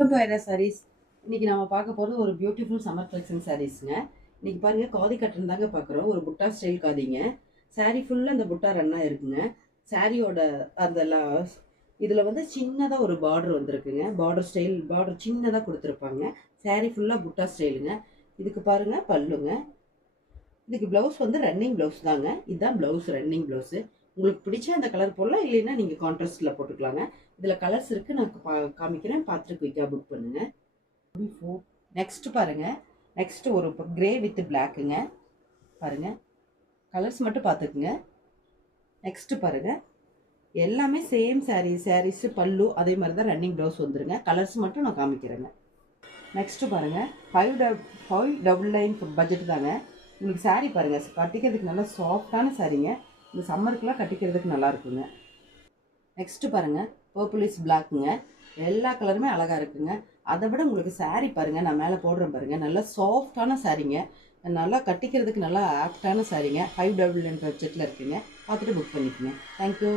Welcome to Airaa saris. இன்னைக்கு நம்ம பார்க்க போகிறது ஒரு பியூட்டிஃபுல் சம்மர் கலெக்ஷன் சாரீஸுங்க. இன்னைக்கு பாருங்க, காதி கட்டன் தாங்க பார்க்குறோம். ஒரு புட்டா ஸ்டைல் காதிங்க. சாரீ ஃபுல்லாக அந்த புட்டா ரன்னாக இருக்குங்க. சாரியோட அந்த இதில் வந்து சின்னதாக ஒரு பார்டர் வந்திருக்குங்க. பார்டர் சின்னதாக கொடுத்துருப்பாங்க. சாரீ ஃபுல்லாக புட்டா ஸ்டைலுங்க. இதுக்கு பாருங்க பல்லுங்க. இதுக்கு ப்ளவுஸ் வந்து ரன்னிங் ப்ளவுஸ் தாங்க. இதுதான் ப்ளவுஸ், ரன்னிங் ப்ளவுஸு. உங்களுக்கு பிடிச்ச அந்த கலர் போடலாம், இல்லைன்னா நீங்கள் கான்ட்ராஸ்டில் போட்டுக்கலாங்க. இதில் கலர்ஸ் இருக்குது, நான் காமிக்கிறேன், பார்த்துட்டு குயிக்காக புக் பண்ணுங்கள். நெக்ஸ்ட் பாருங்க, நெக்ஸ்ட் ஒரு கிரே வித் பிளாக்குங்க. பாருங்க, கலர்ஸ் மட்டும் பார்த்துக்குங்க. நெக்ஸ்ட் பாருங்க, எல்லாமே சேம் சாரீஸ் பல்லு அதே மாதிரி தான் ரன்னிங் ப்ளவுஸ் வந்துருங்க. கலர்ஸ் மட்டும் நான் காமிக்கிறேங்க. நெக்ஸ்ட் பாருங்க, 599 பட்ஜெட் தாங்க. உங்களுக்கு சாரீ பாருங்க, கட்டிக்கிறதுக்கு நல்லா சாஃப்டான சாரீங்க. இந்த சம்மருக்குலாம் கட்டிக்கிறதுக்கு நல்லா இருக்குங்க. நெக்ஸ்ட் பாருங்க, பர்பிளிஷ் பிளாக்குங்க. எல்லா கலருமே அழகா இருக்குங்க. அதை விட உங்களுக்கு சாரீ பாருங்க, நான் மேலே போடுறேன் பாருங்க, நல்லா சாஃப்டான சாரீங்க. நல்லா கட்டிக்கிறதுக்கு நல்லா ஆப்டான சாரீங்க. 599 பட்ஜெட்டில் இருக்குங்க. பார்த்துட்டு புக் பண்ணிக்கோங்க. தேங்க்யூ.